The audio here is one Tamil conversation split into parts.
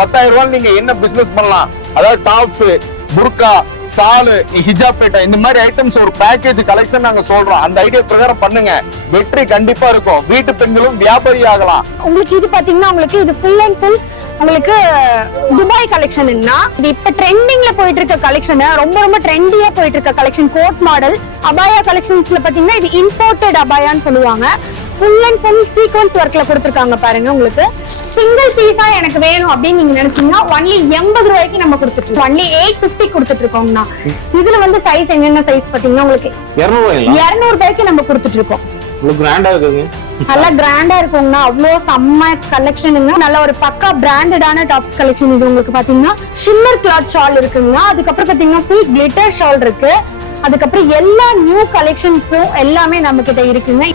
10,000 ரூபாய் நீங்க என்ன பிசினஸ் பண்ணலாம்? அதாவது டாப்ஸ், புர்கா, சாலு, ஹிஜாப் பேட்டா இந்த மாதிரி ஐட்டம்ஸ் ஒரு பேக்கேஜ் கலெக்ஷன் நாங்க சொல்றோம். அந்த ஐடியா பிரகாரம் பண்ணுங்க, வெற்றி கண்டிப்பா இருக்கும். வீட்டு பெண்களும் வியாபாரி ஆகலாம். உங்களுக்கு இது பாத்தீங்கன்னா உங்களுக்கு இது ஃபுல் அண்ட் ஃபுல் உங்களுக்கு துபாய் கலெக்ஷன்னா இது இப்ப ட்ரெண்டிங்ல போயிட்டு இருக்க கலெக்ஷன், ரொம்ப ரொம்ப ட்ரெண்டியா போயிட்டு இருக்க கலெக்ஷன். கோட் மாடல் அபாயா கலெக்ஷன்ஸ்ல பாத்தீங்கன்னா இது இம்போர்ட்டட் அபாயான்னு சொல்லுவாங்க. ஃபுல் அண்ட் ஃபுல் சீக்வன்ஸ் ஒர்க்ல கொடுத்துருக்காங்க பாருங்க. உங்களுக்கு சிங்கிள் பீஸா எனக்கு வேணும் அப்படின்னு நீங்க நினைச்சீங்கன்னா ஒன்லி 80 ரூபாய்க்கு நம்ம கொடுத்துட்டு இருக்கோம். ஒன்லி 850 கொடுத்துட்டு இருக்கோம்னா இதுல வந்து சைஸ் என்னென்ன சைஸ் பாத்தீங்கன்னா உங்களுக்கு 200 ரூபாய்க்கு நம்ம கொடுத்துட்டு இருக்கோம். நல்லா கிராண்டா இருக்குங்கண்ணா, அவ்வளோ செம்ம கலெக்ஷனுங்க. நல்ல ஒரு பக்கா பிராண்டடான டாப்ஸ் கலெக்ஷன். இது உங்களுக்கு பாத்தீங்கன்னா ஷிம்மர் கிளாத் ஷால் இருக்குங்கண்ணா. அதுக்கப்புறம் பாத்தீங்கன்னா ஃபுல் கிளிட்டர் ஷால் இருக்கு. அதுக்கப்புறம் எல்லா நியூ கலெக்ஷன்ஸும் எல்லாமே நம்ம கிட்ட இருக்குங்க.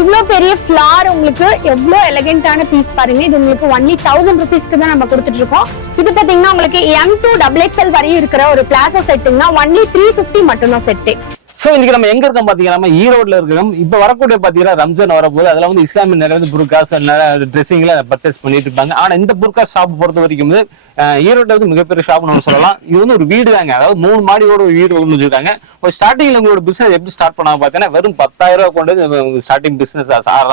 இவ்வளோ பெரிய ஃபிளார் உங்களுக்கு எவ்வளோ எலகென்டான பீஸ் பாருங்க. இது உங்களுக்கு ஒன்லி 1000 ருபீஸ்க்கு தான் நம்ம கொடுத்துட்டு இருக்கோம். இது பாத்தீங்கன்னா உங்களுக்கு M2 XXL வரையும் இருக்கிற ஒரு பிளாசோ செட்டுங்கன்னா ஒன்லி 350 மட்டும்தான் செட்டு. சோ இன்னைக்கு நம்ம எங்க இருக்கோம் பாத்தீங்கன்னா நம்ம ஈரோட்ல இருக்கோம். இப்ப வரக்கூடிய பாத்தீங்கன்னா ரம்ஜான் வரப்போது அதுல வந்து இஸ்லாமிய நிறைய புர்காஸ் ட்ரெஸ்ஸிங்ல பர்ச்சேஸ் பண்ணிட்டு இருப்பாங்க. ஆனா இந்த புர்கா ஷாப் பொறுத்த வரைக்கும் ஈரோட்ல வந்து மிகப்பெரிய ஷாப் நம்ம சொல்லலாம். இது வந்து ஒரு வீடு தாங்க, அதாவது 3 மாடியோட ஒரு வீடு ஒன்று வச்சிருக்காங்க. ஒரு ஸ்டார்டிங்ல உங்களோட பிசினஸ் எப்படி ஸ்டார்ட் பண்ணாங்க பாத்தீங்கன்னா வெறும் 10,000 ரூபாய் கொண்டு ஸ்டார்டிங் பிசினஸ்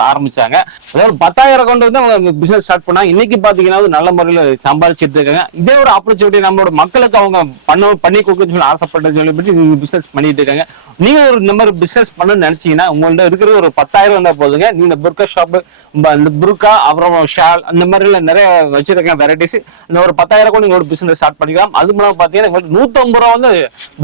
ஆரம்பிச்சாங்க. அதாவது 10,000 கொண்டு வந்து அவங்க பிசினஸ் ஸ்டார்ட் பண்ணா இன்னைக்கு பாத்தீங்கன்னா நல்ல முறையில சம்பாதிச்சிட்டு இருக்காங்க. இதே ஒரு ஆப்பர்ச்சுனிட்டி நம்மளோட மக்களுக்கு அவங்க பண்ணி கொடுக்க சொல்லி ஆசைப்பட்ட சொல்லி பிசினஸ் பண்ணிட்டு இருக்காங்க. நீங்க ஒரு இந்த மாதிரி பிசினஸ் பண்ணணும்னு நினைச்சீங்கன்னா உங்கள்ட்ட இருக்கிற ஒரு 10,000 வந்தா போதுங்க. நீங்க புர்கா ஷாப், இந்த புர்கா அப்புறம் ஷால் அந்த மாதிரி நிறைய வச்சிருக்கேன் வெரைட்டிஸ். இந்த ஒரு 10,000 கூட நீங்க ஒரு பிசினஸ் ஸ்டார்ட் பண்ணிக்கலாம். அது மூலம் பாத்தீங்கன்னா 150 ரூபா வந்து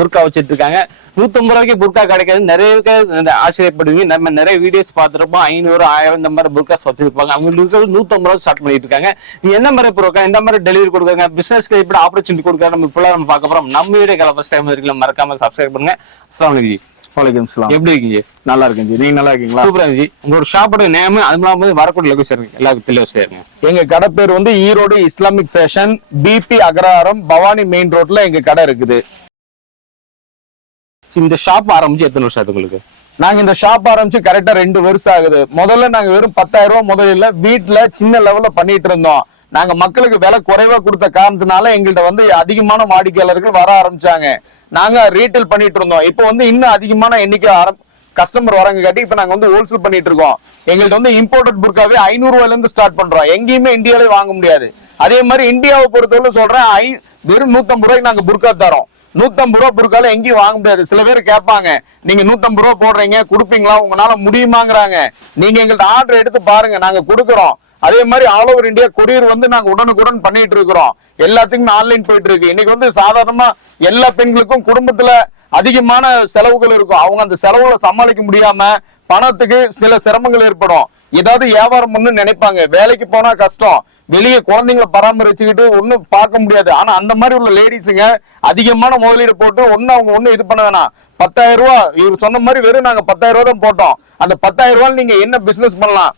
புர்கா வச்சிட்டு இருக்காங்க. 150 ரூபாய்க்கு புர்கா கிடைக்காது. நிறைய பேர் ஆச்சரியப்படுவீங்க. நம்ம நிறைய வீடியோஸ் பார்த்துருப்போம். 500, 1000 இந்த மாதிரி புர்காஸ் வச்சிருப்பாங்க. அவங்களுக்கு 150 ரூபா ஸ்டார்ட் பண்ணிட்டு இருக்காங்க. நீங்க என்ன மாதிரி புர்கா, எந்த மாதிரி டெலிவரி கொடுக்குறாங்க, பிசினஸ்க்கு எப்படி ஆப்பர்ச்சுனிட்டி கொடுக்குறாங்க, நம்ம ஃபுல்லா நம்ம பார்க்க போறோம். நம்ம வீடியோ ஃபர்ஸ்ட் டைம் இருக்கலாம், மறக்காம சப்ஸ்கிரைப் பண்ணுங்க. அஸ்ஸலாமு அலைக்கும். வலைக்கம் சலாம். எப்படி இருக்கீங்க? நல்லா இருக்கேன் ஜி, நீங்க நல்லா இருக்கீங்களா? சூப்பரா ஜி. உங்களோட ஷாப்போட நேம் அது வரக்கூடிய லொகேஷன் எல்லாருக்கும் தெளிவா சொல்லுங்க. எங்க கடை பேர் வந்து ஈரோடு இஸ்லாமிக் ஃபேஷன், BP அக்ரஹாரம், பவானி மெயின் ரோட்ல எங்க கடை இருக்குது. இந்த ஷாப் ஆரம்பிச்சு எத்தனை வருஷம் ஆகுது உங்களுக்கு? நாங்க இந்த ஷாப் ஆரம்பிச்சு கரெக்டா 2 வருஷம் ஆகுது. முதல்ல நாங்க வெறும் 10,000 ரூபாய் முதல்ல வீட்டுல சின்ன லெவல்ல பண்ணிட்டு இருந்தோம். நாங்க மக்களுக்கு விலை குறைவா கொடுத்த காரணத்தினால எங்கள்கிட்ட வந்து அதிகமான வாடிக்கையாளர்கள் வர ஆரம்பிச்சாங்க. நாங்க ரீட்டைல் பண்ணிட்டு இருந்தோம். இப்போ வந்து இன்னும் அதிகமான எண்ணிக்கை கஸ்டமர் வரங்க காட்டி இப்ப நாங்க வந்து ஹோல்சேல் பண்ணிட்டு இருக்கோம். எங்கள்கிட்ட வந்து இம்போர்ட்டட் புர்காவே 500 ரூபாயில இருந்து ஸ்டார்ட் பண்றோம். எங்கேயுமே இந்தியாவிலே வாங்க முடியாது. அதே மாதிரி இந்தியாவை பொறுத்தவரை சொல்றேன், வெறும் 150 ரூபாய்க்கு நாங்க புர்கா தரோம். 150 ரூபாய் புர்கால எங்கேயும் வாங்க முடியாது. சில பேர் கேட்பாங்க, நீங்க 150 ரூபாய் போடுறீங்க, கொடுப்பீங்களா, உங்களால முடியுமாங்கிறாங்க. நீங்க எங்கள்கிட்ட ஆர்டர் எடுத்து பாருங்க, நாங்க கொடுக்குறோம். அதே மாதிரி ஆல் ஓவர் இந்தியா கொரியர் வந்து நாங்க உடனுக்குடன் பண்ணிட்டு இருக்கிறோம். எல்லாத்துக்குமே ஆன்லைன் போயிட்டு இருக்கு. இன்னைக்கு வந்து சாதாரணமா எல்லா பெண்களுக்கும் குடும்பத்துல அதிகமான செலவுகள் இருக்கும். அவங்க அந்த செலவுகளை சமாளிக்க முடியாம பணத்துக்கு சில சிரமங்கள் ஏற்படும். ஏதாவது வியாபாரம் பண்ணு நினைப்பாங்க, வேலைக்கு போனா கஷ்டம், வெளியே குழந்தைங்களை பராமரிச்சுக்கிட்டு ஒன்னும் பார்க்க முடியாது. ஆனா அந்த மாதிரி உள்ள லேடிஸுங்க அதிகமான முதலீடு போட்டு அவங்க இது பண்ண வேணாம். 10,000 ரூபாய் இவர் சொன்ன மாதிரி வெறும் நாங்க 10,000 ரூபாய் தான் போட்டோம். அந்த 10,000 ரூபாய் நீங்க என்ன பிசினஸ் பண்ணலாம்?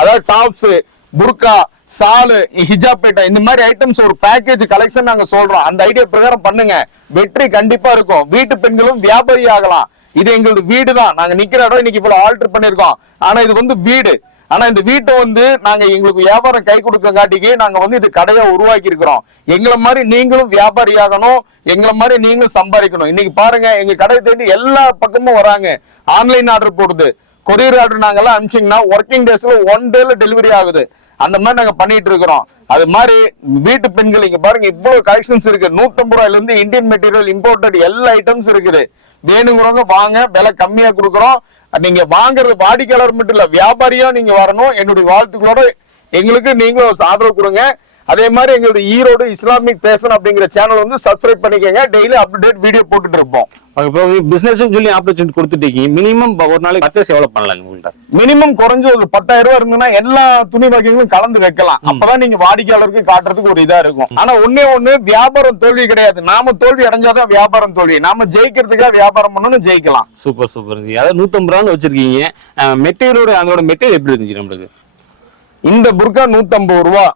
அதாவது டாப்ஸ், புர்கா, சாலு, ஹிஜாப் பேட்டா இந்த மாதிரி ஐட்டம்ஸ் ஒரு பேக்கேஜ் கலெக்ஷன் நாங்க சொல்றோம். அந்த ஐடியா பிரகாரம் பண்ணுங்க, வெற்றி கண்டிப்பா இருக்கும். வீட்டு பெண்களும் வியாபாரி ஆகலாம். இது எங்களது வீடு தான். நாங்க நிக்கிற இடம் இன்னைக்கு இவ்வளவு ஆல்டர் பண்ணிருக்கோம். ஆனா இது வந்து வீடு. ஆனா இந்த வீட்டை வந்து நாங்க எங்களுக்கு வியாபாரம் கை கொடுக்க காட்டிக்கு நாங்க வந்து இது கடையா உருவாக்கி இருக்கிறோம். எங்களை மாதிரி நீங்களும் வியாபாரி ஆகணும், எங்களை மாதிரி நீங்களும் சம்பாதிக்கணும். இன்னைக்கு பாருங்க, எங்க கடை தேடி எல்லா பக்கமும் வராங்க. ஆன்லைன் ஆர்டர் போடுது, கொரியர் ஆர்டர் நாங்கெல்லாம் அனுப்பிச்சிங்கன்னா ஒர்க்கிங் டேஸ்ல 1 டேல டெலிவரி ஆகுது. அந்த மாதிரி நாங்க பண்ணிட்டு இருக்கிறோம். அது மாதிரி வீட்டு பெண்கள் இங்க பாருங்க, இவ்வளவு கலெக்ஷன்ஸ் இருக்கு. 150 ரூபாயில இருந்து இந்தியன் மெட்டீரியல், இம்போர்ட்டட் எல்லா ஐட்டம்ஸ் இருக்குது. வேணுங்கிறவங்க வாங்க, விலை கம்மியா கொடுக்குறோம். நீங்க வாங்குறது வாடிக்கையாளர் மட்டும் இல்ல, வியாபாரியா நீங்க வரணும். என்னுடைய வாழ்த்துக்களோட எங்களுக்கு நீங்களும் ஆதரவு கொடுங்க. அதே மாதிரி எங்களுடைய ஈரோடு இஸ்லாமிக் ஃபேஷன் அப்படிங்கிற சேனல் வந்து சப்ஸ்கிரைப் பண்ணிக்கங்க. டெய்லி அப்டேட் வீடியோ போட்டுட்டு இருப்போம். பிசினஸ் சொல்லி ஆப்பர்ச்சுனிட்டி கொடுத்துட்டீங்க. மினிமம் ஒரு நாளைக்கு பர்ச்சேஸ் எவ்வளவு பண்ணலாம் உங்கள்ட்ட? மினிமம் குறைஞ்சு ஒரு 10,000 ரூபாய் இருந்ததுன்னா எல்லா துணி வகைகளும் கலந்து வைக்கலாம். அப்பதான் நீங்க வாடிக்கையாளருக்கு காட்டுறதுக்கு ஒரு இதா இருக்கும். ஆனா ஒண்ணு வியாபாரம் தோல்வி கிடையாது. நாம தோல்வி அடைஞ்சாதான் வியாபாரம் தோல்வி. நாம ஜெயிக்கிறதுக்காக வியாபாரம் பண்ணணும், ஜெயிக்கலாம். Super super. அதாவது 150 ரூபாய் வச்சிருக்கீங்க. மெட்டீரியலோட அதோட மெட்டீரியல் எப்படி இருந்துச்சு நம்மளுக்கு? இந்த புர்கா 150 ரூபா.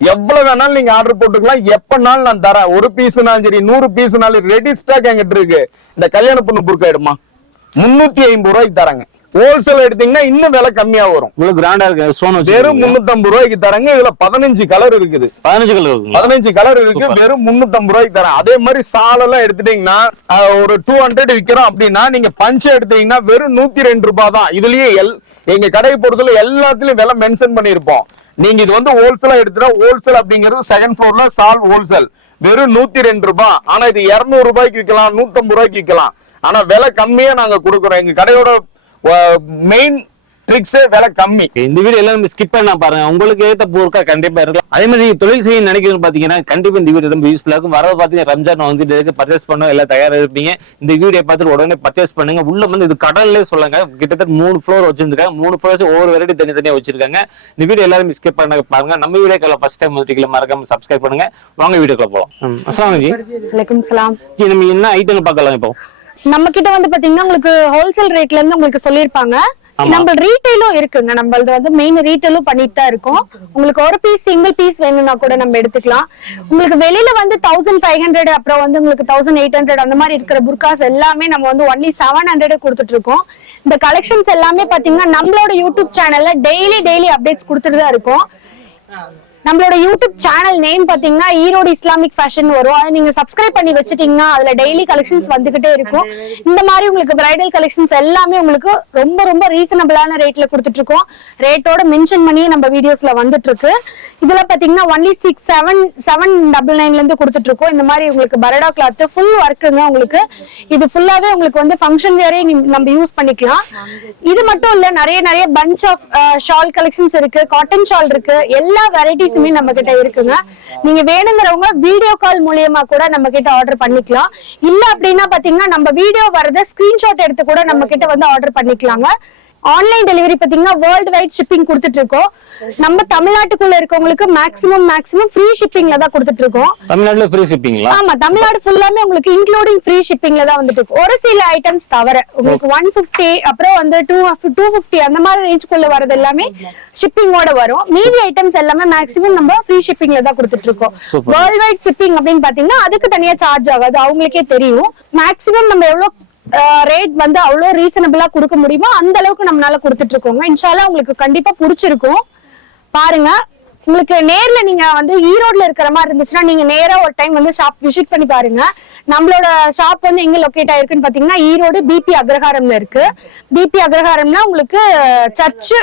எவ்வளவு வேணாலும் நீங்க ஆர்டர் போட்டுக்கலாம். எப்பனாலும் நான் தரேன். 1 பீஸ்னாலும் சரி, 100 பீஸ்னாலும் ரெடி ஸ்டாக் என்கிட்ட இருக்கு. இந்த கல்யாண பொண்ணு புர்கா எடுமா 350 ரூபாய்க்கு தராங்க. ஹோல்சேல் எடுத்தீங்கன்னா இன்னும் விலை கம்மியா வரும். இவ்வளவு கிராண்டா இருக்கு ஸ்டோன் வச்சு வெறும் 350 ரூபாய்க்கு தரங்க. இதுல 15 கலர் இருக்குது. 15 கலர் இருக்கு. 15 கலர் இருக்கு. வெறும் 350 ரூபாய்க்கு தரேன். அதே மாதிரி சால் எல்லாம் எடுத்துட்டீங்கன்னா ஒரு 200 விக்கிறோம் அப்படின்னா நீங்க பஞ்ச் எடுத்தீங்கன்னா வெறும் 102 ரூபாய் தான். இதுலயே எங்க கடையை பொறுத்தவரை எல்லாத்துலயும் விலை மென்ஷன் பண்ணிருப்போம். நீங்க இது வந்து ஹோல்சேலா எடுத்துட்டா ஹோல்சேல் அப்படிங்கிறது செகண்ட் ஃப்ளோர்ல சால் ஹோல்சேல் வெறும் 102 ரூபாய். ஆனா இது 200 ரூபாய்க்கு விற்கலாம், 150 ரூபாய்க்கு விற்கலாம். ஆனா விலை கம்மியா நாங்க கொடுக்குறோம். எங்க கடையோட மெயின் ட்ரிக்ஸே விலை கம்மி. இந்த வீடியோ எல்லாம் ஸ்கிப் பண்ணா பாருங்க, உங்களுக்கு ஏத்த பொருட்கள் கண்டிப்பா இருக்கலாம். அதே மாதிரி நீங்க தொழில் செய்ய நினைக்கிறது பாத்தீங்கன்னா கண்டிப்பா இந்த வீடியோ ரொம்ப யூஸ்ஃபுல்லா இருக்கும். வரது பாத்தீங்கன்னா ரம்ஜான் வந்து பர்ச்சேஸ் பண்ண எல்லாம் தயாரா இருப்பீங்க. இந்த வீடியோ பார்த்துட்டு உடனே பர்ச்சேஸ் பண்ணுங்க. உள்ள வந்து இது கடல்லே சொல்லுங்க, கிட்டத்தட்ட 3 ஃப்ளோர் வச்சிருக்காங்க. 3 ஃப்ளோர் ஒவ்வொரு வெரைட்டி தனித்தனியா வச்சிருக்காங்க. இந்த வீடியோ எல்லாரும் ஸ்கிப் பண்ண பாருங்க. நம்ம வீடியோக்களை ஃபர்ஸ்ட் டைம் வந்துட்டீங்களா மறக்காம சப்ஸ்கிரைப் பண்ணுங்க. வாங்க வீடியோக்குள்ள போலாம். அஸ்ஸலாமு அலைக்கும். வலைக்கும் சலாம். ஜி நம்ம என்ன ஐட்டம் பார்க்கலாம் இப்போ? நம்ம கிட்ட வந்து பாத்தீங்கன்னா உங்களுக்கு ஹோல்சேல் ரேட்ல இருந்து உங்களுக்கு சொல்லிருப்பாங்க. நம்ம ரீட்டைலும் இருக்குங்க. நம்மளது வந்து மெயின் ரீட்டைலும் பண்ணிட்டு தான் இருக்கோம். உங்களுக்கு ஒரு பீஸ் சிங்கிள் பீஸ் வேணும்னா கூட நம்ம எடுத்துக்கலாம். உங்களுக்கு வெளியில வந்து 1500 அப்புறம் வந்து உங்களுக்கு 1800 அந்த மாதிரி இருக்கிற புர்காஸ் எல்லாமே நம்ம வந்து ஒன்லி 700 கொடுத்துட்டு இருக்கோம். இந்த கலெக்ஷன்ஸ் எல்லாமே பாத்தீங்கன்னா நம்மளோட யூடியூப் சேனல்ல டெய்லி அப்டேட்ஸ் கொடுத்துட்டு தான் இருக்கோம். நம்மளோட யூடியூப் சேனல் நேம் பாத்தீங்கன்னா ஈரோடு இஸ்லாமிக் ஃபேஷன் வரும். அதை நீங்க சப்ஸ்கிரைப் பண்ணி வச்சுட்டீங்கன்னா அதுல டெய்லி கலெக்ஷன்ஸ் வந்துகிட்டே இருக்கும். இந்த மாதிரி உங்களுக்கு பிரைடல் கலெக்ஷன்ஸ் எல்லாமே உங்களுக்கு ரொம்ப ரீசனபிளான ரேட்ல கொடுத்துட்டு இருக்கோம். ரேட்டோட மென்ஷன் பண்ணியே நம்ம வீடியோஸ்ல வந்துட்டு இருக்கு. இதுல பாத்தீங்கன்னா ஒன்லி 799 இருந்து கொடுத்துட்டு இருக்கோம். இந்த மாதிரி உங்களுக்கு பரடா கிளாத் ஃபுல் ஒர்க்குங்க. உங்களுக்கு இது ஃபுல்லாவே உங்களுக்கு வந்து ஃபங்க்ஷன் வேறே நம்ம யூஸ் பண்ணிக்கலாம். இது மட்டும் இல்ல, நிறைய பஞ்ச் ஆஃப் ஷால் கலெக்ஷன்ஸ் இருக்கு, காட்டன் ஷால் இருக்கு, எல்லா வெரைட்டிஸ் நம்ம கிட்ட இருக்குங்க. நீங்க வேணுங்கிறவங்க வீடியோ கால் மூலமா கூட நம்ம கிட்ட ஆர்டர் பண்ணிக்கலாம். இல்ல அப்படின்னா பாத்தீங்கன்னா நம்ம வீடியோ வரத ஸ்கிரீன்ஷாட் எடுத்து கூட நம்ம கிட்ட வந்து ஆர்டர் பண்ணிக்கலாங்க. ஆன்லைன் டெலிவரி பாத்தீங்கன்னா வேர்ல்ட் வைட் ஷிப்பிங் கொடுத்துட்டு இருக்கோம். நம்ம தமிழ்நாட்டுக்குள்ள இருக்கவங்களுக்கு மேக்ஸிமம் ஃப்ரீ ஷிப்பிங்ல தான் கொடுத்துட்டு இருக்கோம். தமிழ்நாட்டுல ஃப்ரீ ஷிப்பிங்களா? ஆமா, தமிழ்நாடு ஃபுல்லாமே உங்களுக்கு இன்க்ளூடிங் ஃப்ரீ ஷிப்பிங்ல தான் வந்துட்டு இருக்கு. ஒரு சில ஐட்டம்ஸ் தவிர உங்களுக்கு 150 அப்புறம் வந்து 250 அந்த மாதிரி ரேஞ்சுக்குள்ள வரது எல்லாமே ஷிப்பிங்கோட வரும். மீதி ஐட்டம்ஸ் எல்லாமே மேக்ஸிமம் நம்ம ஃப்ரீ ஷிப்பிங்ல தான் கொடுத்துட்டு இருக்கோம். வேர்ல்ட் வைட் ஷிப்பிங் அப்படின்னு பாத்தீங்கன்னா அதுக்கு தனியா சார்ஜ் ஆகாது, அவங்களுக்கே தெரியும். மேக்ஸிமம் நம்ம எவ்வளவு ரேட் வந்து அவ்வளவு ரீசனபிளா கொடுக்க முடியுமோ அந்த அளவுக்கு நம்மளால கொடுத்துட்டு இருக்கோங்க. இன்ஷால்லா உங்களுக்கு கண்டிப்பா பிடிச்சிருக்கும். பாருங்க, உங்களுக்கு நேர்ல நீங்க வந்து ஈரோட்ல இருக்கிற மாதிரி இருந்துச்சுன்னா நீங்க நேரா ஒரு டைம் வந்து ஷாப் விசிட் பண்ணி பாருங்க. நம்மளோட ஷாப் வந்து எங்க லொகேட் ஆயிருக்குன்னு பாத்தீங்கன்னா ஈரோடு பிபி அக்ரஹாரம்ல இருக்கு. பிபி அக்ரஹாரம்னா உங்களுக்கு சர்ச்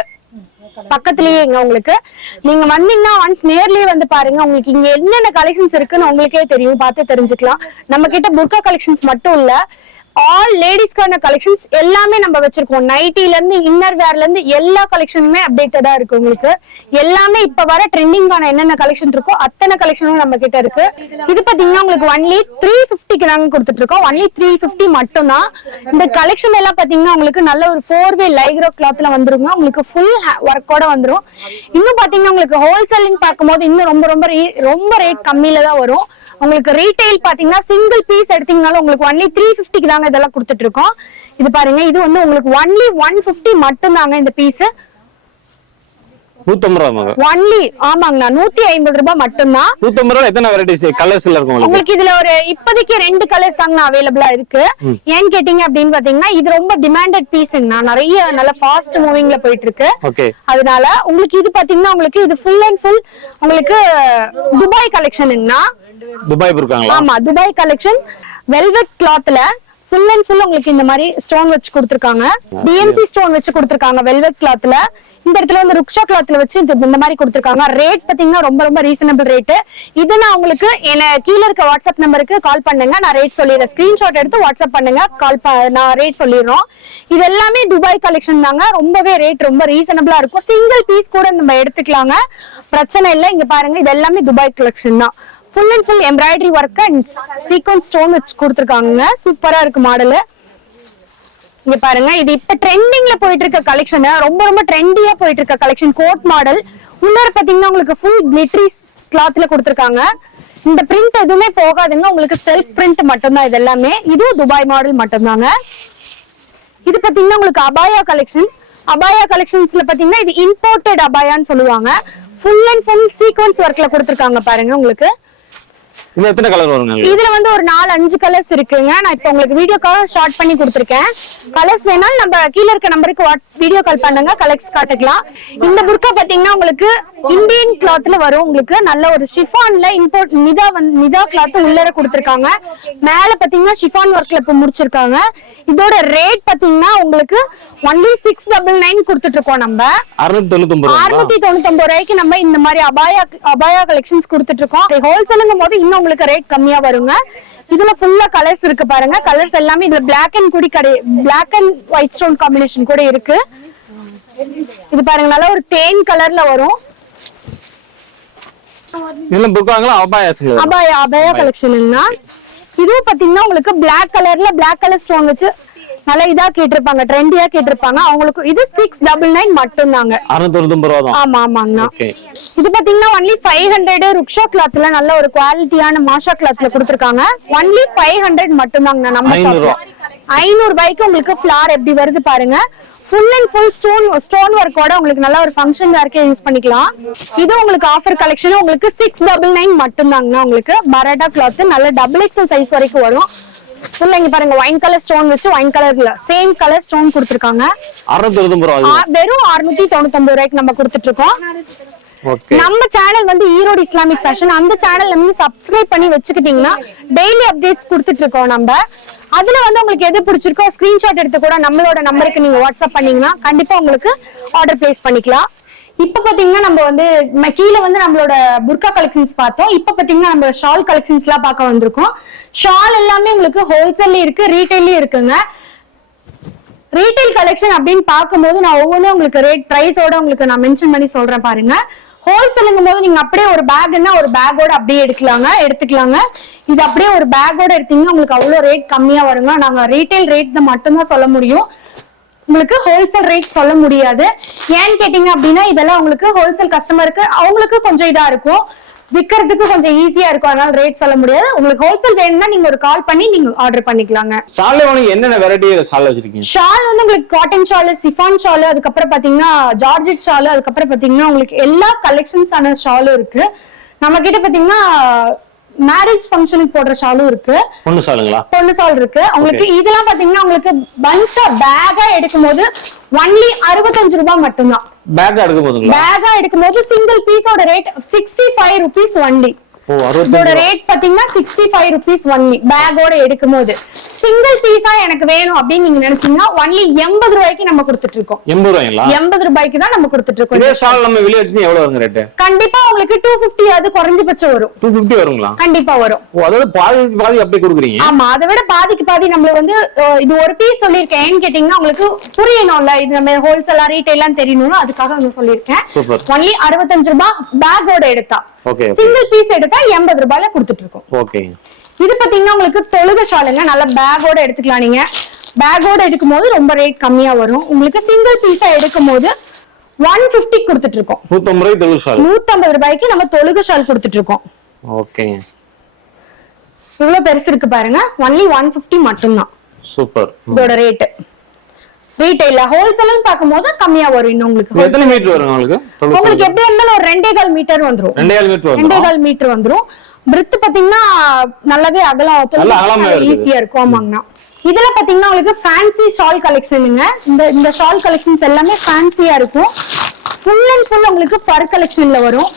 பக்கத்துலயே உங்களுக்கு நீங்க வந்தீங்கன்னா ஒன்ஸ் நேர்லயே வந்து பாருங்க. உங்களுக்கு இங்க என்னென்ன கலெக்ஷன்ஸ் இருக்குன்னு உங்களுக்கே தெரியும், பார்த்து தெரிஞ்சுக்கலாம். நம்ம கிட்ட புர்கா கலெக்ஷன்ஸ் மட்டும் இல்ல, ஆல் லேடிஸ்க்கான கலெக்ஷன்ஸ் எல்லாமே நம்ம வச்சிருக்கோம். நைட்டில இருந்து இன்னர் வேர்ல இருந்து எல்லா கலெக்ஷனுமே அப்டேட்டடா இருக்கு. உங்களுக்கு எல்லாமே இப்ப வர ட்ரெண்டிங்கான என்னென்ன கலெக்ஷன் இருக்கோ அத்தனை கலெக்ஷனும் நம்ம கிட்ட இருக்கு. இது பாத்தீங்கன்னா உங்களுக்கு ஒன்லி 350க்கு நாங்க கொடுத்துட்டு இருக்கோம். ஒன்லி 350 மட்டும் தான். இந்த கலெக்ஷன் எல்லாம் பாத்தீங்கன்னா உங்களுக்கு நல்ல ஒரு 4-way லைக்ரோ கிளாத்ல வந்துருங்க. உங்களுக்கு ஃபுல் ஒர்க்கோட வந்துரும். இன்னும் பாத்தீங்கன்னா உங்களுக்கு ஹோல்சேலிங் பார்க்கும்போது இன்னும் ரொம்ப ரேட் கம்மியில தான் வரும். உங்களுக்கு ரீட்டைல் பாத்தீங்கன்னா சிங்கிள் பீஸ் எடுத்தீங்கனாலும் உங்களுக்கு ஒன்லி 350க்கு தாங்க இதெல்லாம் கொடுத்துட்டு இருக்கோம். இது பாருங்க, இது வந்து உங்களுக்கு ஒன்லி 150 மட்டும் தாங்க இந்த பீஸ். 150 ரூபாய் ஒன்லி. ஆமாங்கண்ணா, 150 ரூபாய் மட்டும் தான். 150 ரூபாய் எத்தனை வெரைட்டிஸ் கலர்ஸ்ல இருக்கும் உங்களுக்கு? இதுல ஒரு இப்போதைக்கு 2 கலர்ஸ் தாங்க அவைலபிளா இருக்கு. ஏன்னு கேட்டீங்க அப்படின்னு பாத்தீங்கன்னா இது ரொம்ப டிமாண்டட் பீஸ்ங்கண்ணா. நிறைய நல்ல ஃபாஸ்ட் மூவிங்ல போயிட்டு இருக்கு. அதனால உங்களுக்கு இது பாத்தீங்கன்னா உங்களுக்கு இது ஃபுல் அண்ட் ஃபுல் உங்களுக்கு துபாய் கலெக்ஷனுங்கண்ணா. துபாய் புர்காங்களா? ஆமா, துபாய் கலெக்ஷன் வெல்வெட் கிளாத்ல ஃபுல் அண்ட் ஃபுல் உங்களுக்கு இந்த மாதிரி ஸ்டோன் வச்சு கொடுத்திருக்காங்க. டிஎம்சி ஸ்டோன் வச்சு கொடுத்திருக்காங்க வெல்வெட் கிளாத்ல. இந்த இடத்துல வந்து ருக்ஷா கிளாத்ல வச்சு இந்த மாதிரி கொடுத்திருக்காங்க. ரேட் பாத்தீங்கன்னா ரொம்ப ரீசனபிள் ரேட். இது நான் உங்களுக்கு கீழே இருக்க வாட்ஸ்அப் நம்பருக்கு கால் பண்ணுங்க, நான் ரேட் சொல்லிடுறேன். ஸ்கிரீன்ஷாட் எடுத்து வாட்ஸ்அப் பண்ணுங்க, நான் ரேட் சொல்லிடுறோம். இது எல்லாமே துபாய் கலெக்ஷன் தாங்க. ரொம்பவே ரேட் ரொம்ப ரீசனபிளா இருக்கும். சிங்கிள் பீஸ் கூட நம்ம எடுத்துக்கலாங்க, பிரச்சனை இல்லை. இங்க பாருங்க, இது எல்லாமே துபாய் கலெக்ஷன் தான். Full and full embroidery work and sequence stone வச்சு கொடுத்திருக்காங்க. சூப்பரா இருக்கு மாடல். இங்க பாருங்க, இது இப்ப ட்ரெண்டிங்ல போயிட்டு இருக்க கலெக்ஷன், ரொம்ப ட்ரெண்டியா போயிட்டு இருக்க கலெக்ஷன். கோட் மாடல் உள்ளார பாத்தீங்கன்னா உங்களுக்கு ஃபுல் கிளிட்டரி கிளாத்ல கொடுத்திருக்காங்க. இந்த பிரிண்ட் எதுவுமே போகாதுங்க, உங்களுக்கு செல்ஃப் பிரிண்ட் மட்டும் தான் இது எல்லாமே. இதுவும் துபாய் மாடல் மட்டும் தாங்க. இது பாத்தீங்கன்னா உங்களுக்கு அபாயா கலெக்ஷன். அபாயா கலெக்ஷன்ஸ்ல பாத்தீங்கன்னா இது இம்போர்ட்டட் அபாயான்னு சொல்லுவாங்க. ஃபுல் அண்ட் ஃபுல் சீக்வென்ஸ் ஒர்க்ல கொடுத்திருக்காங்க. பாருங்க, உங்களுக்கு இது எத்தனை கலர் வருங்க? இதுல வந்து ஒரு 4-5 கலர்ஸ் இருக்குங்க. நான் இப்ப உங்களுக்கு வீடியோக்காக ஷார்ட் பண்ணி கொடுத்துருக்கேன். கலர்ஸ் வேணாலும் நம்ம கீழ இருக்க நம்பருக்கு வீடியோ கால் பண்ணுங்க, கலர்ஸ் காட்டுக்கலாம். இந்த புர்கா பாத்தீங்கன்னா உங்களுக்கு இந்தியன் கிளாத்ல வரும். உங்களுக்கு நல்ல ஒரு ஷிஃபான்ல இம்போர்ட் நிதா கிளாத் உள்ளர கொடுத்திருக்காங்க. மேல பாத்தீங்கன்னா ஷிஃபான் ஒர்க்ல இப்ப முடிச்சிருக்காங்க. இதோட ரேட் பாத்தீங்கன்னா உங்களுக்கு only 699 கொடுத்துட்டு இருக்கோம். நம்ம 699 ரூபாய்க்கு நம்ம இந்த மாதிரி அபாயா கலெக்ஷன்ஸ் கொடுத்துட்டு இருக்கோம். ஹோல்சேலுங்கும் போது இன்னும் உங்களுக்கு ரேட் கம்மியா வருங்க. இதுல ஃபுல்லா கலர்ஸ் இருக்கு பாருங்க. கலர்ஸ் எல்லாமே இதுல black and white stone combination கூட இருக்கு. இது பாருங்க நல்ல ஒரு தேன் கலர்ல வரும். இதெல்லாம் புர்காங்களா அபாயா கலெக்ஷன்னா இது பாத்தீங்கன்னா உங்களுக்கு பிளாக் கலர் ஸ்டோன் வச்சு நல்லா இதா கேட்டிருப்பாங்க, ட்ரெண்டியா கேட்டிருப்பாங்க. அவங்களுக்கு இது 699 மட்டும் தாங்க. 699 ரூபாய் தான். ஆமா ஆமாங்கண்ணா. இது பாத்தீங்கன்னா only 500 ருக்ஷா கிளாத்ல நல்ல ஒரு குவாலிட்டியான மாஷா கிளாத்ல கொடுத்திருக்காங்க. only 500 மட்டும் தாங்க. நம்ம 500 ரூபாய்க்கு உங்களுக்கு ஃபிளார் எப்படி வருது பாருங்க. ஃபுல் அண்ட் ஃபுல் ஸ்டோன் ஒர்க்கோட உங்களுக்கு நல்ல ஒரு ஃபங்க்ஷன் வேர்க்கே யூஸ் பண்ணிக்கலாம். இது உங்களுக்கு ஆஃபர் கலெக்ஷன் உங்களுக்கு 699 மட்டும் தாங்கண்ணா. உங்களுக்கு பராட்டா கிளாத் நல்ல XXL சைஸ் வரைக்கும் வரும். ஃபுல்லா இங்க பாருங்க ஒயின் கலர் ஸ்டோன் வச்சு ஒயின் கலர்ல சேம் கலர் ஸ்டோன் கொடுத்திருக்காங்க. 699 ரூபாய். வெறும் 699 ரூபாய்க்கு நம்ம கொடுத்துட்டு இருக்கோம். நம்ம சேனல் வந்து ஈரோடு இஸ்லாமிக் ஃபேஷன். அந்த சேனல்ல நீங்க சப்ஸ்கிரைப் பண்ணி வச்சுக்கிட்டீங்கன்னா டெய்லி அப்டேட்ஸ் கொடுத்துட்டு இருக்கோம் நம்ம. அதுல வந்து உங்களுக்கு எது பிடிச்சிருக்கோ ஸ்கிரீன்ஷாட் எடுத்து கூட நம்மளோட நம்பருக்கு நீங்க வாட்ஸ்அப் பண்ணீங்கன்னா கண்டிப்பா உங்களுக்கு ஆர்டர் பிளேஸ் பண்ணிக்கலாம். இப்ப பாத்தீங்கன்னா நம்ம வந்து கீழே வந்து நம்மளோட புர்கா கலெக்ஷன்ஸ் பார்த்தோம். இப்ப பாத்தீங்கன்னா நம்ம ஷால் கலெக்ஷன்ஸ் எல்லாம் பார்க்க வந்திருக்கோம். ஷால் எல்லாமே உங்களுக்கு ஹோல்சேல்லயும் இருக்கு, ரீட்டைல்லயும் இருக்குங்க. ரீட்டைல் கலெக்ஷன் அப்படின்னு பார்க்கும்போது நான் ஒவ்வொன்றும் உங்களுக்கு ரேட் பிரைஸோட உங்களுக்கு நான் மென்ஷன் பண்ணி சொல்றேன் பாருங்க. ஹோல்சேலுங்கும் போது நீங்க அப்படியே ஒரு பேக்னா ஒரு பேக்கோட அப்படியே எடுத்துக்கலாங்க. இது அப்படியே ஒரு பேக்கோட எடுத்தீங்கன்னா உங்களுக்கு அவ்வளவு ரேட் கம்மியா வருங்க. நாங்க ரீட்டைல் ரேட் மட்டும்தான் சொல்ல முடியும், உங்களுக்கு ஹோல்சேல் ரேட் சொல்ல முடியாது. ஏன்னு கேட்டீங்க அப்படின்னா இதெல்லாம் உங்களுக்கு ஹோல்சேல் கஸ்டமருக்கு அவங்களுக்கு கொஞ்சம் இதா இருக்கும், விக்கிறதுக்கு கொஞ்சம் ஈஸியா இருக்கும். அதனால ரேட் சொல்ல முடியாது. உங்களுக்கு ஹோல்சேல் வேணும்னா நீங்க ஒரு கால் பண்ணி நீங்க ஆர்டர் பண்ணிக்கலாங்க. ஷால்ல உங்களுக்கு என்னென்ன வெரைட்டில ஷால் வச்சிருக்கீங்க? ஷால் வந்து உங்களுக்கு காட்டன் ஷால், சிஃபான் ஷால், அதுக்கப்புறம் பாத்தீங்கன்னா ஜார்ஜெட் ஷால், அதுக்கப்புறம் பாத்தீங்கன்னா உங்களுக்கு எல்லா கலெக்ஷன்ஸ் ஆன ஷாலும் இருக்கு. நம்ம கிட்ட பாத்தீங்கன்னா மேரேஜ் ஃபங்க்ஷனுக்கு போடுற ஷாலும் இருக்கு. பொண்ணு ஷால் இருக்கு உங்களுக்கு. இதெல்லாம் பாத்தீங்கன்னா உங்களுக்கு பஞ்சா பேக்கா எடுக்கும்போது only 65 ரூபாய் மட்டும்தான். பேக்கா எடுக்கும்போது சிங்கிள் பீஸோட ரேட் 65 rupees only. இதோட ரேட் பாத்தீங்கன்னா 65 rupees only. பேக்கோட எடுக்கும்போது சிங்கிள் பீஸா எனக்கு வேணும் அப்படின்னு நீங்க நினைச்சீங்கன்னா only 80 ரூபாய்க்கு நம்ம கொடுத்துட்டு இருக்கோம். 80 ரூபாய்க்கு தான் நம்ம கொடுத்துட்டு இருக்கோம். இதே ஷால் நம்ம வெளிய எடுத்தா எவ்வளவு வருங்க ரேட்? கண்டிப்பா உங்களுக்கு 250 அது குறைஞ்சபட்சம் வரும். 250 வருங்களா? கண்டிப்பா வரும். அதாவது பாதி அப்படியே கொடுக்குறீங்க? ஆமா, அதை விட பாதிக்கு பாதி நம்ம வந்து இது ஒரு பீஸ் சொல்லிருக்கேன். ஏன்னு கேட்டீங்கன்னா உங்களுக்கு புரியணும்ல, இது நம்ம ஹோல்சேலா ரீட்டைலாம் தெரியணும்னு அதுக்காக நான் சொல்லிருக்கேன். only 65 ரூபாய் பேக்கோட எடுத்தா. சிங்கிள் பீஸ் எடுத்தா 80 ரூபாய்ல கொடுத்துட்டு இருக்கோம். இது பாத்தீங்கன்னா உங்களுக்கு தொழுகை ஷாலுங்க. நல்ல பேக்கோட எடுத்துக்கலாம். நீங்க பேக்கோட எடுக்கும்போது ரொம்ப ரேட் கம்மியா வரும். உங்களுக்கு சிங்கிள் பீஸா எடுக்கும்போது 150 கொடுத்துட்டு இருக்கோம். 150 ரூபாய்க்கு நம்ம தொழுகை ஷால் கொடுத்துட்டு இருக்கோம். இவ்வளவு பெருசு இருக்கு பாருங்க. only 150 மட்டும்தான். சூப்பர். இதோட ரேட் ரீட்டைல்ல ஹோல்சேலும் பார்க்கும்போது கம்மியா வரும். இன்னும் உங்களுக்கு எத்தனை மீட்டர் வரும்? உங்களுக்கு எப்படி இருந்தாலும் ஒரு 2.25 மீட்டர் வந்துரும். 2.25 மீட்டர் வந்துரும். பிரெத் பாத்தீங்கன்னா நல்லாவே அகலம் ஈஸியா இருக்கும். ஆமாங்கண்ணா. இதுல பாத்தீங்கன்னா உங்களுக்கு ஃபேன்சி ஷால் கலெக்ஷனுங்க. இந்த ஷால் கலெக்ஷன்ஸ் எல்லாமே ஃபேன்சியா இருக்கும். ஃபுல் அண்ட் ஃபுல் உங்களுக்கு ஃபர் கலெக்ஷன்ல வரும்.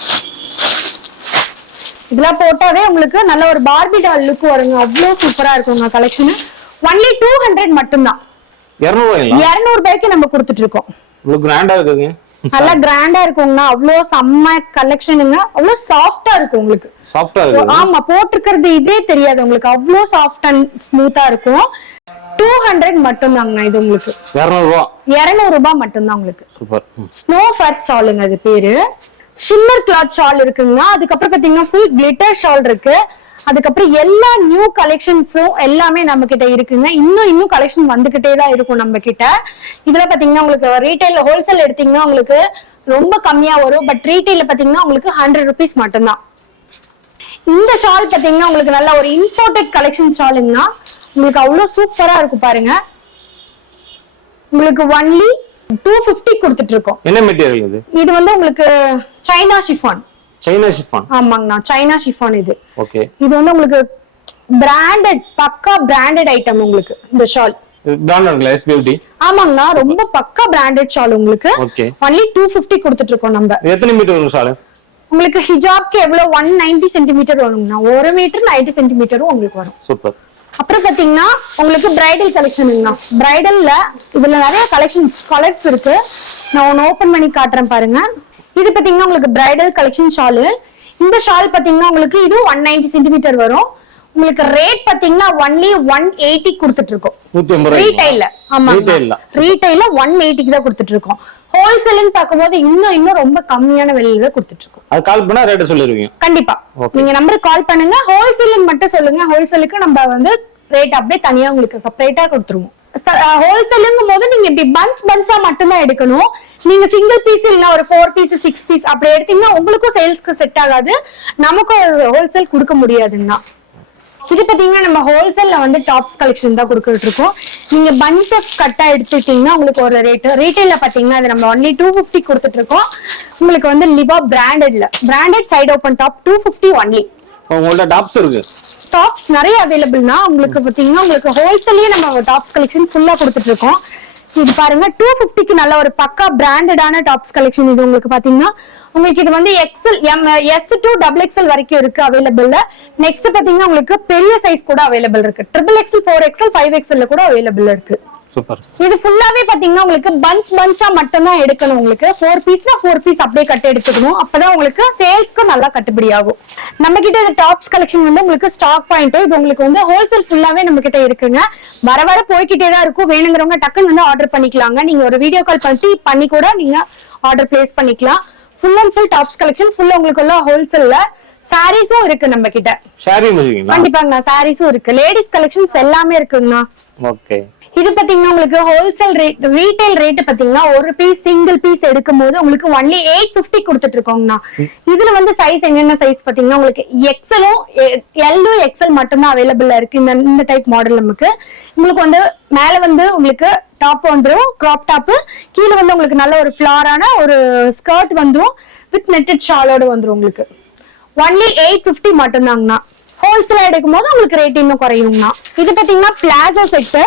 இதெல்லாம் போட்டாவே உங்களுக்கு நல்ல ஒரு பார்பி டால் லுக் வருங்க. அவ்வளவு சூப்பரா இருக்குங்க கலெக்ஷன். only 200 மட்டும்தான். 200 ரூபாய்க்கு நம்ம கொடுத்துட்டு இருக்கோம். நல்லா கிராண்டா இருக்குங்கண்ணா. அவ்வளவு செம்ம கலெக்ஷனுங்க. அவ்வளவு சாஃப்டா இருக்கும் உங்களுக்கு. ஆமா, போட்டிருக்கிறது இதே தெரியாது உங்களுக்கு. அவ்வளவு சாஃப்ட் அண்ட் ஸ்மூத்தா இருக்கும். 200 மட்டும் தாங்கண்ணா. இது உங்களுக்கு 200 ரூபாய் மட்டும் தான் உங்களுக்கு. ஸ்னோ ஃபர் ஷாலுங்க அது பேரு. ஷிம்மர் கிளாத் ஷால் இருக்குங்க. அதுக்கப்புறம் பாத்தீங்கன்னா ஃபுல் கிளிட்டர் ஷால் இருக்கு. அதுக்கப்புறம் எல்லா நியூ கலெக்ஷன்ஸும் எல்லாமே நம்ம கிட்ட இருக்குங்க. இன்னும் கலெக்ஷன் வந்துகிட்டே தான் இருக்கும் நம்ம கிட்ட. இதுல பாத்தீங்கன்னா உங்களுக்கு ரீட்டைல் ஹோல்சேல் எடுத்தீங்கன்னா உங்களுக்கு ரொம்ப கம்மியா வரும். பட் ரீட்டைல பாத்தீங்கன்னா உங்களுக்கு 100 rupees மட்டும்தான். இந்த ஷால் பாத்தீங்கன்னா உங்களுக்கு நல்ல ஒரு இம்போர்ட்டட் கலெக்ஷன் ஷாலுங்கன்னா உங்களுக்கு அவ்வளவு சூப்பரா இருக்கும் பாருங்க. உங்களுக்கு only 250 கொடுத்துட்டு இருக்கோம். என்ன மெட்டீரியல் இது? இது வந்து உங்களுக்கு சைனா ஷிஃபான். China chiffon. ஆமாங்கண்ணா, சைனா ஷிஃபான் இது. ஓகே. இது வந்து உங்களுக்கு பிராண்டட், பக்கா பிராண்டட் ஐட்டம் உங்களுக்கு இந்த ஷால். பிராண்டட்ல எஸ்பிஎஃப்டி. ஆமாங்கண்ணா, ரொம்ப பக்கா பிராண்டட் ஷால் உங்களுக்கு. ஓகே. ஒன்லி 250 கொடுத்துட்டு இருக்கோம் நம்ம. எத்தனை மீட்டர் வரும் ஷால்? உங்களுக்கு ஹிஜாப்க்கு எவ்வளவு 190 சென்டிமீட்டர் வரும்னா, 1 மீட்டர் 90 சென்டிமீட்டரும் உங்களுக்கு வரும். சூப்பர். அப்புறம் பாத்தீங்கன்னா உங்களுக்கு பிரைடல் கலெக்ஷன். பிரைடல்ல இதுல நிறைய கலர்ஸ் இருக்கு. நான் ஒன்னு ஓபன் பண்ணி காட்டுறேன் பாருங்க. இது பாத்தீங்கன்னா உங்களுக்கு பிரைடல் கலெக்ஷன் ஷாலு. இந்த ஷால் பாத்தீங்கன்னா உங்களுக்கு இது 190 சென்டிமீட்டர் வரும். உங்களுக்கு ரேட் பாத்தீங்கன்னா ஒன்லி 180 கொடுத்துட்டு இருக்கோம். 180 ரீடைல்ல. ஆமா, ரீடைல்ல 180க்கு தான் கொடுத்துட்டு இருக்கோம். ஹோல்சேல்னு பாக்கும்போது இன்னும் ரொம்ப கம்மியான விலையில கொடுத்துட்டு இருக்கோம். அது கால் பண்ணா ரேட் சொல்லிருவீங்க? கண்டிப்பா. நீங்க நம்பருக்கு கால் பண்ணுங்க, ஹோல்சேல் மட்டும் சொல்லுங்க. ஹோல்சேலுக்கு நம்ம வந்து ரேட் அப்படியே தனியா உங்களுக்கு செப்பரேட்டா கொடுத்துருவோம். ஹோல்சேலுங்கும் போது நீங்க இப்படி பஞ்சா மட்டும்தான் எடுக்கணும். நீங்க சிங்கிள் பீஸ் இல்ல ஒரு 4 பீஸ் 6 பீஸ் அப்படி எடுத்தீங்கன்னா உங்களுக்கும் சேல்ஸ்க்கு செட் ஆகாது, நமக்கும் ஹோல்சேல் கொடுக்க முடியாதுன்னா. இது பாத்தீங்கன்னா நம்ம ஹோல்சேல்ல வந்து டாப்ஸ் கலெக்ஷன் தான் கொடுத்துட்டு இருக்கோம். நீங்க பஞ்ச் ஆஃப் கட்டா எடுத்துட்டீங்கன்னா உங்களுக்கு ஒரு ரேட். ரீட்டைல்ல பாத்தீங்கன்னா அது நம்ம ஒன்லி 250 கொடுத்துட்டு இருக்கோம். உங்களுக்கு வந்து Liva branded side open top 250 only. உங்கள்ட்ட டாப்ஸ் இருக்கு? டாப்ஸ் நிறைய அவைலபிள்னா உங்களுக்கு பாத்தீங்கன்னா உங்களுக்கு ஹோல்சேல்லயே நம்ம டாப்ஸ் கலெக்ஷன் ஃபுல்லா கொடுத்துட்டு இருக்கோம். இது பாருங்க 250க்கு நல்ல ஒரு பக்கா பிராண்டடான டாப்ஸ் கலெக்ஷன். இது உங்களுக்கு பாத்தீங்கன்னா உங்களுக்கு இது வந்து எக்ஸ்எல் எஸ் டு XXL வரைக்கும் இருக்கு அவைலபிள். நெக்ஸ்ட் பாத்தீங்கன்னா உங்களுக்கு பெரிய சைஸ் கூட அவைலபிள் இருக்கு. XXL 4XL 5XL கூட அவைலபிள் இருக்கு. சூப்பர். இது ஃபுல்லாவே பாத்தீங்கன்னா உங்களுக்கு பஞ்சா மட்டும் தான் எடுக்கணும். உங்களுக்கு 4 பீஸ்னா 4 பீஸ் அப்படியே கட்டு எடுத்துக்கணும். அப்பதான் உங்களுக்கு சேல்ஸ்க்கு நல்லா கட்டுப்படி ஆகும். நம்ம கிட்ட இந்த டாப்ஸ் கலெக்ஷன் வந்து உங்களுக்கு ஸ்டாக் பாயிண்ட். இது உங்களுக்கு வந்து ஹோல்சேல் ஃபுல்லாவே நம்ம கிட்ட இருக்குங்க. வர போய்கிட்டே தான் இருக்கும். வேணுங்கிறவங்க டக்குன்னு வந்து ஆர்டர் பண்ணிக்கலாங்க. நீங்க ஒரு வீடியோ கால் பண்ணி கூட நீங்க ஆர்டர் பிளேஸ் பண்ணிக்கலாம். Full and full tops collection ஃபுல்லா உங்களுக்கு உள்ள ஹோல்சேல்ல. சாரீஸும் இருக்கு நம்ம கிட்ட. கண்டிப்பாங்க, சாரீஸும் இருக்கு. லேடிஸ் கலெக்ஷன்ஸ் எல்லாமே இருக்குங்கண்ணா. ஓகே. இது பாத்தீங்கன்னா உங்களுக்கு ஹோல்சேல் ரேட், ரீட்டைல் ரேட் பாத்தீங்கன்னா ஒரு பீஸ் சிங்கிள் பீஸ் எடுக்கும் போது உங்களுக்கு ஒன்லி 850 கொடுத்துட்டு இருக்கோங்கண்ணா. இதுல வந்து சைஸ் என்னென்ன சைஸ் பாத்தீங்கன்னா உங்களுக்கு எக்ஸலும் எல்லும் எக்ஸல் மட்டும்தான் அவைலபிளா இருக்கு. இந்த டைப் மாடல் நமக்கு உங்களுக்கு வந்து மேல வந்து உங்களுக்கு டாப் வந்துடும் கிராப் டாப், கீழே வந்து உங்களுக்கு நல்ல ஒரு ஃபிளாரான ஒரு ஸ்கர்ட் வந்துடும் வித் நெட்டட் ஷாலோட வந்துடும். உங்களுக்கு ஒன்லி 850 மட்டும்தாங்கண்ணா. ஹோல்சேல் எடுக்கும் போது உங்களுக்கு ரேட் இன்னும் குறையுங்கண்ணா. இது பாத்தீங்கன்னா பிளாசோ செட்டு.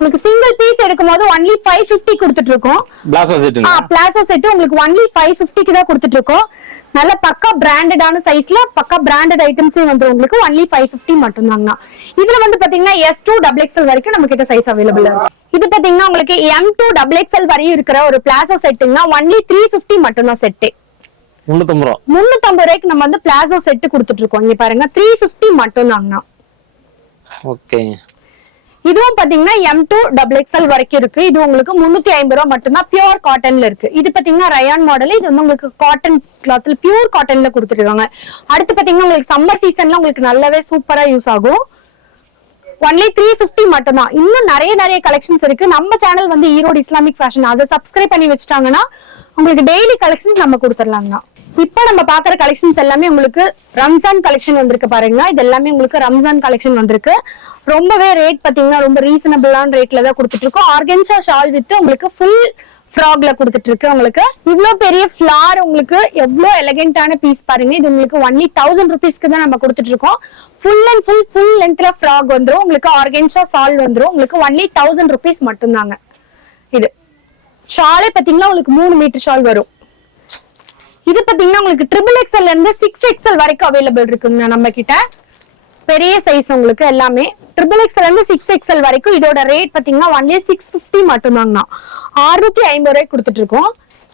உங்களுக்கு சிங்கிள் பீஸ் எடுக்கும் போது ஒன்லி 550 கொடுத்துட்டு இருக்கோம். பிளாசோ செட் உங்களுக்கு ஒன்லி 550க்கு தான் கொடுத்துட்டு இருக்கோம். நல்ல பக்கா பிராண்டடான சைஸ்ல பக்கா பிராண்டட் ஐட்டம்ஸே வந்து உங்களுக்கு ஒன்லி 550 மட்டும்தாங்கண்ணா. இதுல வந்து பாத்தீங்கன்னா S to XXL வரைக்கும் நம்ம கிட்ட சைஸ் அவைலபிள் இருக்கு. இது பாத்தீங்கன்னா உங்களுக்கு M to XXL வரையும் இருக்கிற ஒரு பிளாசோ செட்டுங்கன்னா ஒன்லி 350 மட்டும்தான் செட்டு. 350 ரூபாய்க்கு நம்ம வந்து பிளாசோ செட்டு கொடுத்துட்டு இருக்கோம். இங்க பாருங்க 350 மட்டும்தாங்கண்ணா. ஓகே. இதுவும் பாத்தீங்கன்னா M to XXL வரைக்கும் இருக்கு. இது உங்களுக்கு 350 ரூபாய் மட்டும்தான். பியூர் காட்டன்ல இருக்கு. இது பாத்தீங்கன்னா ரயான் மாடல். இது வந்து உங்களுக்கு காட்டன் கிளாத்ல பியூர் காட்டன்ல கொடுத்துருக்காங்க. அடுத்து பாத்தீங்கன்னா உங்களுக்கு சம்மர் சீசன்ல உங்களுக்கு நல்லாவே சூப்பரா யூஸ் ஆகும். ஒன்லி 350 மட்டும்தான். இன்னும் நிறைய கலெக்ஷன்ஸ் இருக்கு. நம்ம சேனல் வந்து ஈரோடு இஸ்லாமிக் ஃபேஷன், அதை சப்ஸ்கிரைப் பண்ணி வச்சுட்டாங்கன்னா உங்களுக்கு டெய்லி கலெக்ஷன்ஸ் நம்ம கொடுத்துடலாங்கண்ணா. இப்ப நம்ம பாக்குற கலெக்ஷன்ஸ் எல்லாமே உங்களுக்கு ரம்ஜான் கலெக்ஷன் வந்திருக்கு பாருங்க. இது எல்லாமே உங்களுக்கு ரம்ஜான் கலெக்ஷன் வந்திருக்கு. ரொம்பவே ரேட் பாத்தீங்கன்னா ரொம்ப ரீசனபிளான ரேட்ல தான் கொடுத்துட்டு இருக்கோம். ஆர்கன்சா ஷால் வித் உங்களுக்கு ஃபுல் ஃப்ராக்ல கொடுத்துட்டு இருக்கு. உங்களுக்கு இவ்வளவு பெரிய ஃபிளார், உங்களுக்கு எவ்வளவு எலிகென்டான பீஸ் பாருங்க. இது உங்களுக்கு ஒன்லி 1000 ருபீஸ்க்கு தான் நம்ம கொடுத்துட்டு இருக்கோம். ஃபுல் அண்ட் ஃபுல் லென்த்ல ஃப்ராக் வந்துரும். உங்களுக்கு ஆர்கன்சா ஷால் வந்துரும். உங்களுக்கு ஒன்லி 1000 ருபீஸ் மட்டும்தாங்க. இது ஷாலே பாத்தீங்கன்னா உங்களுக்கு 3 மீட்டர் ஷால் வரும். இது பாத்தீங்கன்னா உங்களுக்கு XXL இருந்து 6XL வரைக்கும் அவைலபிள் இருக்குங்க நம்ம கிட்ட. பெரிய சைஸ் உங்களுக்கு எல்லாமே XXL இருந்து 6XL வரைக்கும். இதோட ரேட் பாத்தீங்கன்னா ஒன்லி 650 மட்டும்தாங்கண்ணா. 650 ரூபாய்க்கு கொடுத்துட்டு இருக்கோம்.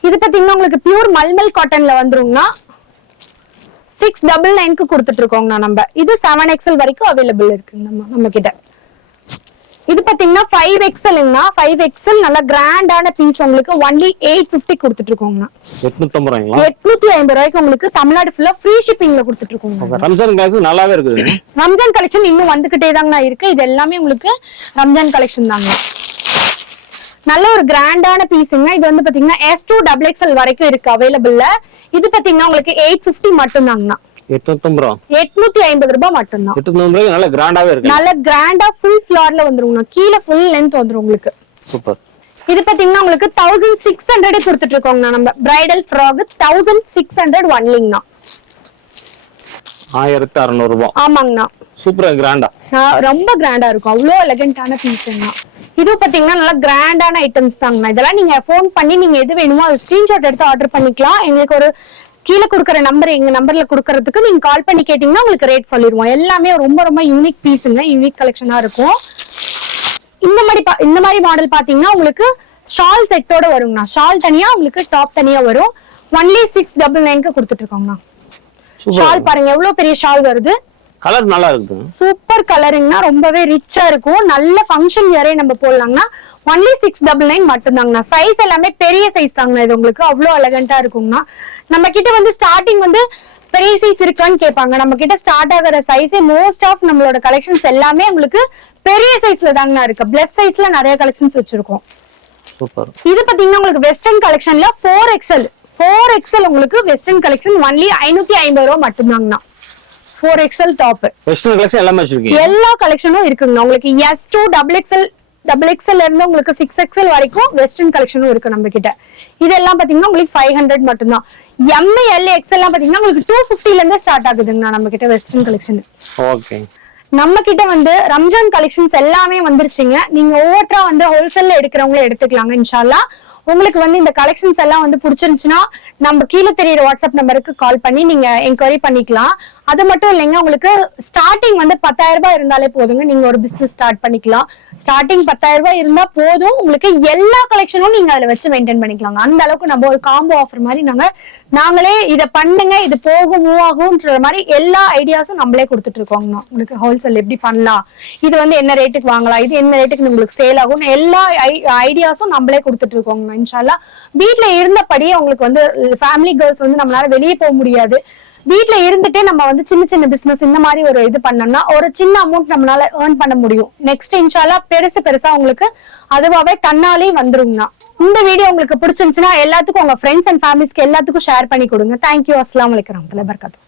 இது பாத்தீங்கன்னா உங்களுக்கு பியூர் மல்மல் காட்டன்ல வந்துருங்கண்ணா. 699க்கு கொடுத்துட்டு இருக்கோங்கண்ணா நம்ம. இது 7XL வரைக்கும் அவைலபிள் இருக்குங்க நம்ம கிட்ட. இது பாத்தீங்கன்னா 5XLங்கண்ணா. 5XL நல்ல கிராண்டான பீஸ் உங்களுக்கு ஒன்லி 850 கொடுத்துட்டு இருக்கோங்கண்ணா. 850 ரூபாய்க்கு உங்களுக்கு தமிழ்நாடு ஃபுல்லா ஃப்ரீ ஷிப்பிங்ல கொடுத்துட்டு இருக்கோங்க. ரம்ஜான் கலெக்ஷன் நல்லாவே இருக்குது. ரம்ஜான் கலெக்ஷன் இன்னும் வந்துகிட்டே தாங்கண்ணா இருக்கு. இது எல்லாமே உங்களுக்கு ரம்ஜான் கலெக்ஷன் தாங்க. நல்ல ஒரு கிராண்டான பீஸுங்க. இது வந்து பாத்தீங்கன்னா S to XXL வரைக்கும் இருக்கு அவைலபிள்ல. இது பாத்தீங்கன்னா உங்களுக்கு 850 மட்டும்தாங்கண்ணா. 850 ரூபாய் மட்டும்தான். 850 ரூபாய் நல்ல கிராண்டாவே இருக்கு. நல்ல கிராண்டா ஃபுல் ஃபிளார்ல வந்துருங்கண்ணா. கீழே ஃபுல் லென்த் வந்துரும் உங்களுக்கு. சூப்பர். இது பாத்தீங்கன்னா உங்களுக்கு 1600 கொடுத்துட்டு இருக்கோங்கண்ணா. நம்ம பிரைடல் ஃப்ராக் 1600 ஒன்லிங்கண்ணா. 1600 ரூபாய். ஆமாங்கண்ணா. சூப்பரா கிராண்டா, ரொம்ப கிராண்டா இருக்கும். அவ்வளோ எலகண்டான பீஸ்ங்கண்ணா. இது பாத்தீங்கன்னா நல்லா கிராண்டான ஐட்டம்ஸ் தாங்கண்ணா. இதெல்லாம் நீங்க போன் பண்ணி நீங்க எது வேணுமோ அது ஸ்கிரீன்ஷாட் எடுத்து ஆர்டர் பண்ணிக்கலாம். எங்களுக்கு ஒரு கீழே கொடுக்குற நம்பர், எங்க நம்பர்ல கொடுக்கறதுக்கு நீங்க கால் பண்ணி கேட்டீங்கன்னா உங்களுக்கு ரேட் சொல்லிடுவோம். எல்லாமே ரொம்ப ரொம்ப யூனிக் பீஸுங்க, யூனிக் கலெக்ஷனா இருக்கும். இந்த மாதிரி மாடல் பாத்தீங்கன்னா உங்களுக்கு ஷால் செட்டோட வருங்கண்ணா. ஷால் தனியா, உங்களுக்கு டாப் தனியா வரும். ஒன்லி 699 கொடுத்துட்டு இருக்கோங்கண்ணா. ஷால் பாருங்க எவ்வளவு பெரிய ஷால் வருது. கலர் நல்லா இருக்கு, சூப்பர் கலருங்கண்ணா. ரொம்பவே ரிச்சா இருக்கும். நல்ல ஃபங்க்ஷன் வேறே நம்ம போடலாங்கண்ணா. ஒன்லி 699 மட்டும்தாங்கண்ணா. சைஸ் எல்லாமே பெரிய சைஸ் தாங்கண்ணா. இது உங்களுக்கு அவ்வளவு எலகண்டா இருக்குங்கண்ணா. நம்ம கிட்ட வந்து ஸ்டார்டிங் வந்து பெரிய சைஸ் இருக்கான்னு கேட்பாங்க. நம்ம கிட்ட ஸ்டார்ட் ஆகிற சைஸே மோஸ்ட் ஆஃப் நம்மளோட கலெக்ஷன்ஸ் எல்லாமே உங்களுக்கு பெரிய சைஸ்ல தாங்கண்ணா இருக்கு. பிளஸ் சைஸ்ல நிறைய கலெக்ஷன்ஸ் வச்சிருக்கோம். சூப்பர். இது பாத்தீங்கன்னா உங்களுக்கு வெஸ்டர்ன் கலெக்ஷன்ல 4XL உங்களுக்கு வெஸ்டர்ன் கலெக்ஷன் ஒன்லி 550 ரூபாய் மட்டும்தாங்கண்ணா. 4XL டாப் வெஸ்டர்ன் கலெக்ஷன் எல்லாமே வச்சிருக்கீங்க. எல்லா கலெக்ஷனும் இருக்குங்கண்ணா. உங்களுக்கு S2 XXL இருந்து உங்களுக்கு 6XL வரைக்கும் வெஸ்டர்ன் கலெக்ஷனும் இருக்கு நம்ம கிட்ட. இதெல்லாம் பாத்தீங்கன்னா உங்களுக்கு 500 மட்டும்தான். ML XL எல்லாம் பாத்தீங்கன்னா உங்களுக்கு 250 இருந்து ஸ்டார்ட் ஆகுதுங்கண்ணா நம்ம கிட்ட வெஸ்டர்ன் கலெக்ஷன். ஓகே. நம்ம கிட்ட வந்து ரம்ஜான் கலெக்ஷன்ஸ் எல்லாமே வந்துருச்சுங்க. நீங்க ஒவ்வொருத்தரா வந்து ஹோல்சேல்ல எடுக்கிறவங்களே எடுத்துக்கலாங்க இன்ஷால்லா. உங்களுக்கு வந்து இந்த கலெக்ஷன்ஸ் எல்லாம் வந்து பிடிச்சிருந்துச்சுன்னா நம்ம கீழே தெரியுற வாட்ஸ்அப் நம்பருக்கு கால் பண்ணி நீங்க என்கொயரி பண்ணிக்கலாம். அது மட்டும் இல்லைங்க, உங்களுக்கு ஸ்டார்டிங் வந்து 10,000 ரூபாய் இருந்தாலே போதுங்க. நீங்க ஒரு பிசினஸ் ஸ்டார்ட் பண்ணிக்கலாம். ஸ்டார்டிங் 10,000 ரூபாய் இருந்தா போதும். உங்களுக்கு எல்லா கலெக்ஷனும் நீங்க அதுல வச்சு மெயின்டைன் பண்ணிக்கலாங்க. அந்த அளவுக்கு நம்ம ஒரு காம்போ ஆஃபர் மாதிரி நாங்களே இதை பண்ணுங்க, இது போகும் மூவ் ஆகும்ன்ற மாதிரி எல்லா ஐடியாஸும் நம்மளே கொடுத்துட்டு இருக்கோங்கண்ணா. உங்களுக்கு ஹோல்சேல் எப்படி பண்ணலாம், இது வந்து என்ன ரேட்டுக்கு வாங்கலாம், இது என்ன ரேட்டுக்கு உங்களுக்கு சேல் ஆகும், எல்லா ஐடியாஸும் நம்மளே கொடுத்துட்டு இருக்கோங்கண்ணா. இன்ஷால்லா வீட்டுல இருந்தபடியே உங்களுக்கு வந்து ஃபேமிலி கேர்ள்ஸ் வந்து நம்மளால வெளியே போக முடியாது. வீட்டுல இருந்துட்டே நம்ம வந்து சின்ன சின்ன பிசினஸ் இந்த மாதிரி ஒரு இது பண்ணோம்னா ஒரு சின்ன அமௌண்ட் நம்மளால ஏர்ன் பண்ண முடியும். நெக்ஸ்ட் இன்ஷால்லா பெருசா உங்களுக்கு அதுவாவே தன்னாலே வந்துருங்கண்ணா. இந்த வீடியோ உங்களுக்கு பிடிச்சிருந்துச்சுன்னா எல்லாத்துக்கும் உங்க ஃப்ரெண்ட்ஸ் அண்ட் ஃபேமிலிஸ்க்கு எல்லாத்துக்கும் ஷேர் பண்ணி கொடுங்க. தேங்க்யூ. அஸ்ஸலாமு அலைக்கும் வரஹ்மத்துல்லாஹி வபரகாத்துஹு.